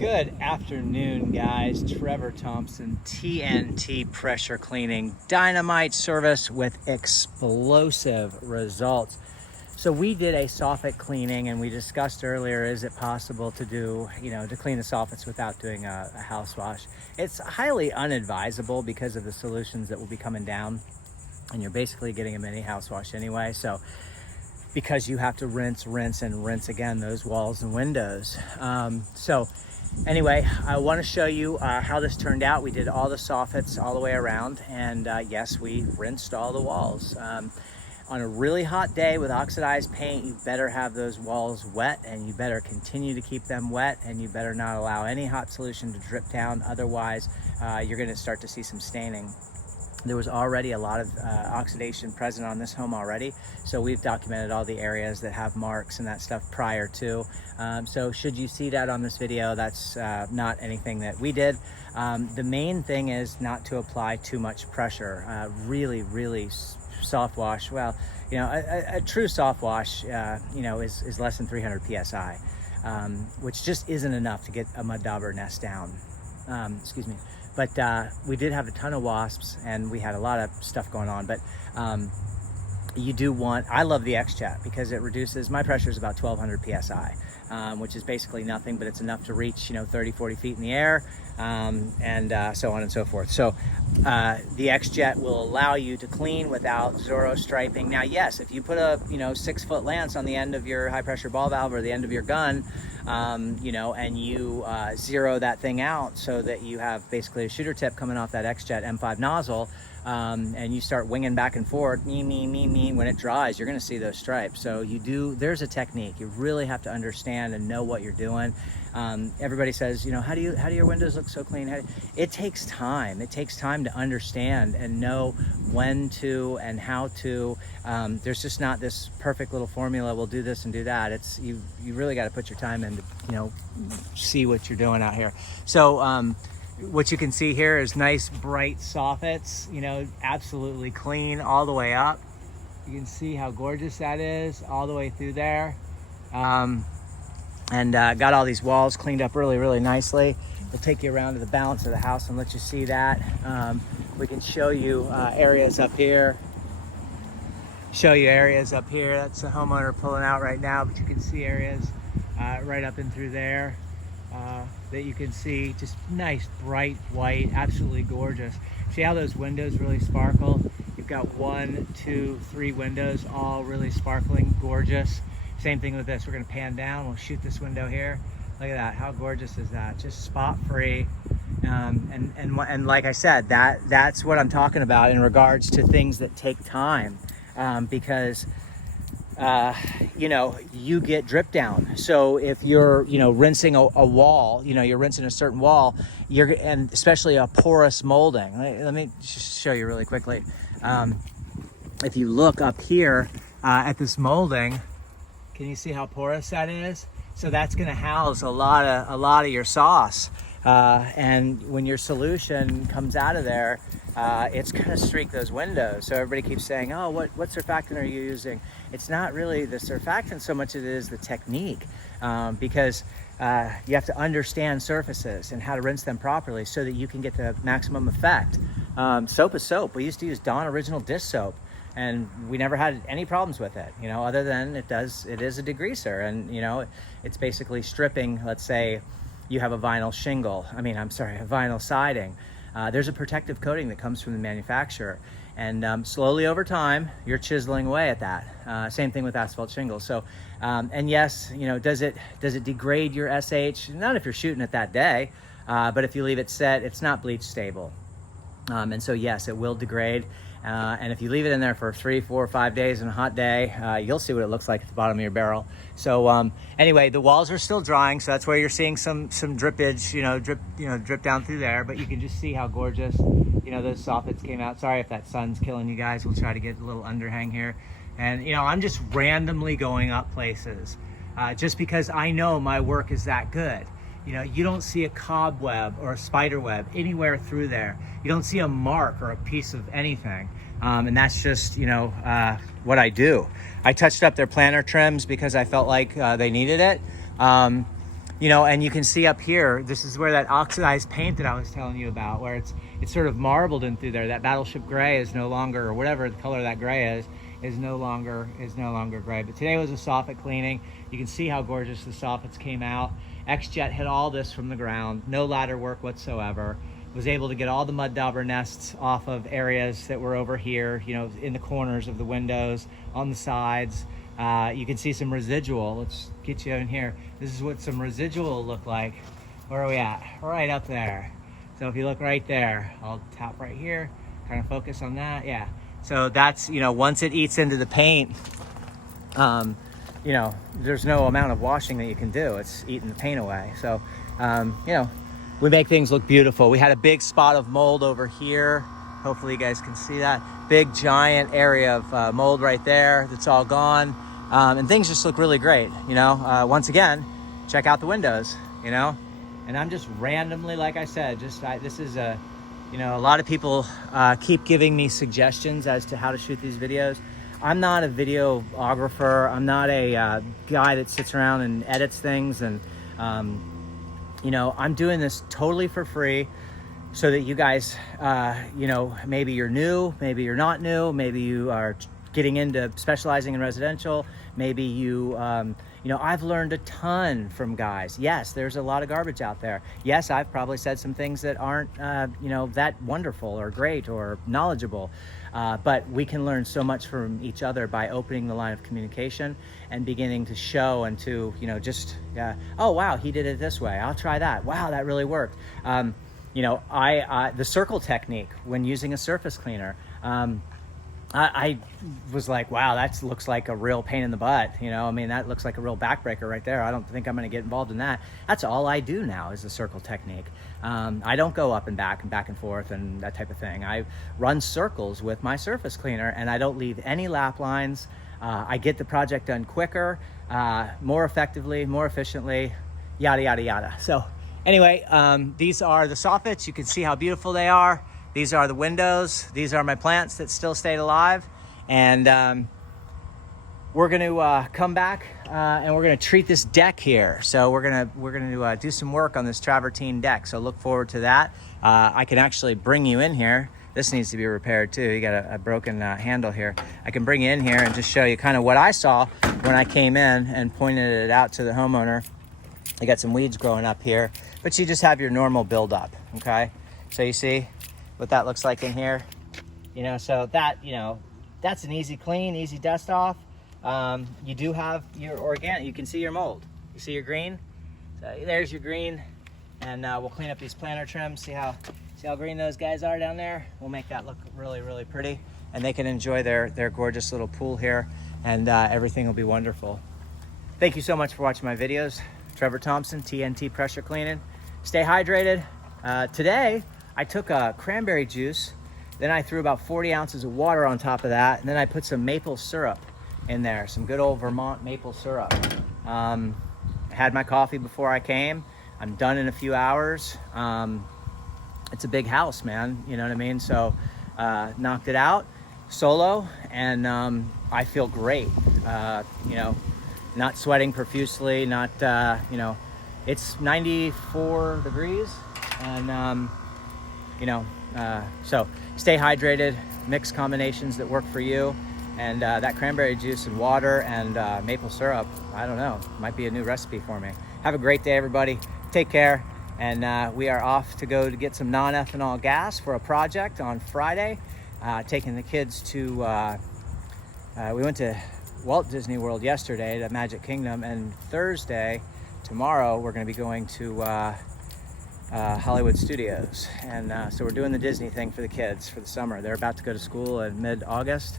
Good afternoon, guys. Trevor Thompson, TNT Pressure Cleaning, dynamite service with explosive results. So we did a soffit cleaning, and we discussed earlier, is it possible to do, to clean the soffits without doing a house wash? It's highly unadvisable because of the solutions that will be coming down, and you're basically getting a mini house wash anyway. So because you have to rinse and rinse again those walls and windows. Anyway, I want to show you how this turned out. We did all the soffits all the way around, and yes, we rinsed all the walls. On a really hot day with oxidized paint, you better have those walls wet, and you better continue to keep them wet, and you better not allow any hot solution to drip down. Otherwise, you're going to start to see some staining. There was already a lot of oxidation present on this home already, so we've documented all the areas that have marks and that stuff prior to. So should you see that on this video, that's not anything that we did. The main thing is not to apply too much pressure. Really soft wash. Well, a true soft wash, is less than 300 psi, which just isn't enough to get a mud dauber nest down. Excuse me. But we did have a ton of wasps, and we had a lot of stuff going on. But you do want, I love the XJet because it reduces, my pressure is about 1200 psi, which is basically nothing, but it's enough to reach 30, 40 feet in the air, and so on and so forth. So the XJet will allow you to clean without Zorro striping. Now, yes, if you put a 6-foot lance on the end of your high pressure ball valve or the end of your gun, and you zero that thing out so that you have basically a shooter tip coming off that XjetM5 nozzle, and you start winging back and forth, when it dries, you're going to see those stripes. So there's a technique. You really have to understand and know what you're doing. Everybody says, how do your windows look so clean? It takes time. It takes time to understand and know when to and how to. There's just not this perfect little formula. We'll do this and do that. It's you really got to put your time in to see what you're doing out here. So what you can see here is nice bright soffits, absolutely clean all the way up. You can see how gorgeous that is all the way through there. And got all these walls cleaned up really nicely. We'll take you around to the balance of the house and let you see that. We can show you areas up here. That's the homeowner pulling out right now, but you can see areas right up and through there that you can see. Just nice, bright white, absolutely gorgeous. See how those windows really sparkle? You've got 1, 2, 3 windows, all really sparkling, gorgeous. Same thing with this. We're going to pan down. We'll shoot this window here. Look at that. How gorgeous is that? Just spot free. And like I said, that's what I'm talking about in regards to things that take time, because you get drip down. So if you're rinsing a wall, you're rinsing a certain wall, and especially a porous molding. Let me just show you really quickly. If you look up here at this molding, can you see how porous that is? So that's going to house a lot of your sauce, and when your solution comes out of there, it's going to streak those windows. So everybody keeps saying, "Oh, what surfactant are you using?" It's not really the surfactant so much as it is the technique, because you have to understand surfaces and how to rinse them properly so that you can get the maximum effect. Soap is soap. We used to use Dawn Original dish soap, and we never had any problems with it, other than it is a degreaser, and it's basically stripping. Let's say you have a vinyl a vinyl siding. There's a protective coating that comes from the manufacturer, and slowly over time you're chiseling away at that. Same thing with asphalt shingles. So and yes, does it degrade your SH? Not if you're shooting it that day, but if you leave it set, it's not bleach stable, and so yes, it will degrade. And if you leave it in there for 3, 4, 5 days on a hot day, you'll see what it looks like at the bottom of your barrel. So anyway, the walls are still drying, so that's where you're seeing some drippage, drip down through there. But you can just see how gorgeous, those soffits came out. Sorry if that sun's killing you guys. We'll try to get a little underhang here. And I'm just randomly going up places, just because I know my work is that good. You don't see a cobweb or a spider web anywhere through there. You don't see a mark or a piece of anything. And that's just, what I do. I touched up their planter trims because I felt like they needed it. and you can see up here, this is where that oxidized paint that I was telling you about, where it's sort of marbled in through there. That battleship gray is no longer, or whatever the color of that gray is no longer gray. But today was a soffit cleaning. You can see how gorgeous the soffits came out. XJet hit all this from the ground, no ladder work whatsoever. Was able to get all the mud dauber nests off of areas that were over here, in the corners of the windows, on the sides. You can see some residual. Let's get you in here. This is what some residual look like. Where are we at? Right up there. So if you look right there, I'll tap right here, kind of focus on that. Yeah. So that's, once it eats into the paint, there's no amount of washing that you can do. It's eating the paint away. So, we make things look beautiful. We had a big spot of mold over here. Hopefully you guys can see that. Big giant area of mold right there that's all gone. And things just look really great, Once again, check out the windows, And I'm just randomly, like I said, this is a lot of people keep giving me suggestions as to how to shoot these videos. I'm not a videographer. I'm not a guy that sits around and edits things. And, I'm doing this totally for free so that you guys, maybe you're new, maybe you're not new, maybe you are getting into specializing in residential. Maybe you, I've learned a ton from guys. Yes, there's a lot of garbage out there. Yes, I've probably said some things that aren't, that wonderful or great or knowledgeable. But we can learn so much from each other by opening the line of communication and beginning to show and to, oh, wow, he did it this way. I'll try that. Wow, that really worked. The circle technique when using a surface cleaner, I was like, wow, that looks like a real pain in the butt. That looks like a real backbreaker right there. I don't think I'm going to get involved in that. That's all I do now is the circle technique. I don't go up and back and forth and that type of thing. I run circles with my surface cleaner and I don't leave any lap lines. I get the project done quicker, more effectively, more efficiently, yada, yada, yada. So anyway, these are the soffits. You can see how beautiful they are. These are the windows. These are my plants that still stayed alive. And we're going to come back and we're going to treat this deck here. So we're going to do some work on this travertine deck. So look forward to that. I can actually bring you in here. This needs to be repaired too. You got a broken handle here. I can bring you in here and just show you kind of what I saw when I came in and pointed it out to the homeowner. You got some weeds growing up here, but you just have your normal buildup. Okay. So you see what that looks like in here, so that, that's an easy clean, easy dust off. You do have your organic, you can see your mold. You see your green? So there's your green. And we'll clean up these planter trims. See how green those guys are down there? We'll make that look really, really pretty. And they can enjoy their gorgeous little pool here and everything will be wonderful. Thank you so much for watching my videos. Trevor Thompson, TNT Pressure Cleaning. Stay hydrated. Today, I took cranberry juice, then I threw about 40 ounces of water on top of that, and then I put some maple syrup in there, some good old Vermont maple syrup. I had my coffee before I came. I'm done in a few hours. It's a big house, man, you know what I mean? So knocked it out solo, and I feel great. Not sweating profusely, not, it's 94 degrees, and so stay hydrated, mix combinations that work for you. And that cranberry juice and water and maple syrup, I don't know, might be a new recipe for me. Have a great day, everybody. Take care. And we are off to go to get some non-ethanol gas for a project on Friday. Taking the kids to, we went to Walt Disney World yesterday, the Magic Kingdom, and Thursday, tomorrow, we're gonna be going to Hollywood Studios. And so we're doing the Disney thing for the kids for the summer. They're about to go to school in mid-August.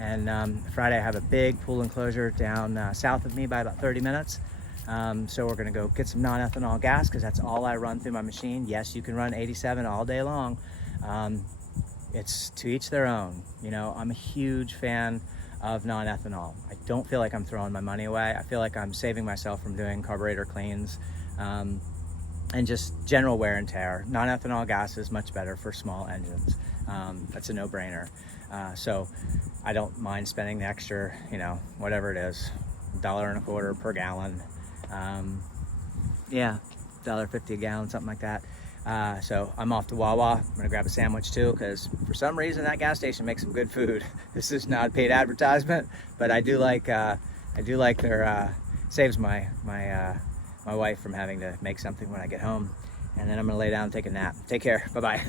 And Friday I have a big pool enclosure down south of me by about 30 minutes. So we're gonna go get some non-ethanol gas because that's all I run through my machine. Yes, you can run 87 all day long. It's to each their own. I'm a huge fan of non-ethanol. I don't feel like I'm throwing my money away. I feel like I'm saving myself from doing carburetor cleans and just general wear and tear. Non-ethanol gas is much better for small engines. That's a no-brainer. So I don't mind spending the extra, whatever it is, $1.25 per gallon. Yeah, $1.50 a gallon, something like that. So I'm off to Wawa. I'm gonna grab a sandwich too, because for some reason that gas station makes some good food. This is not a paid advertisement, but I do like their saves my wife from having to make something when I get home. And then I'm gonna lay down and take a nap. Take care. Bye bye.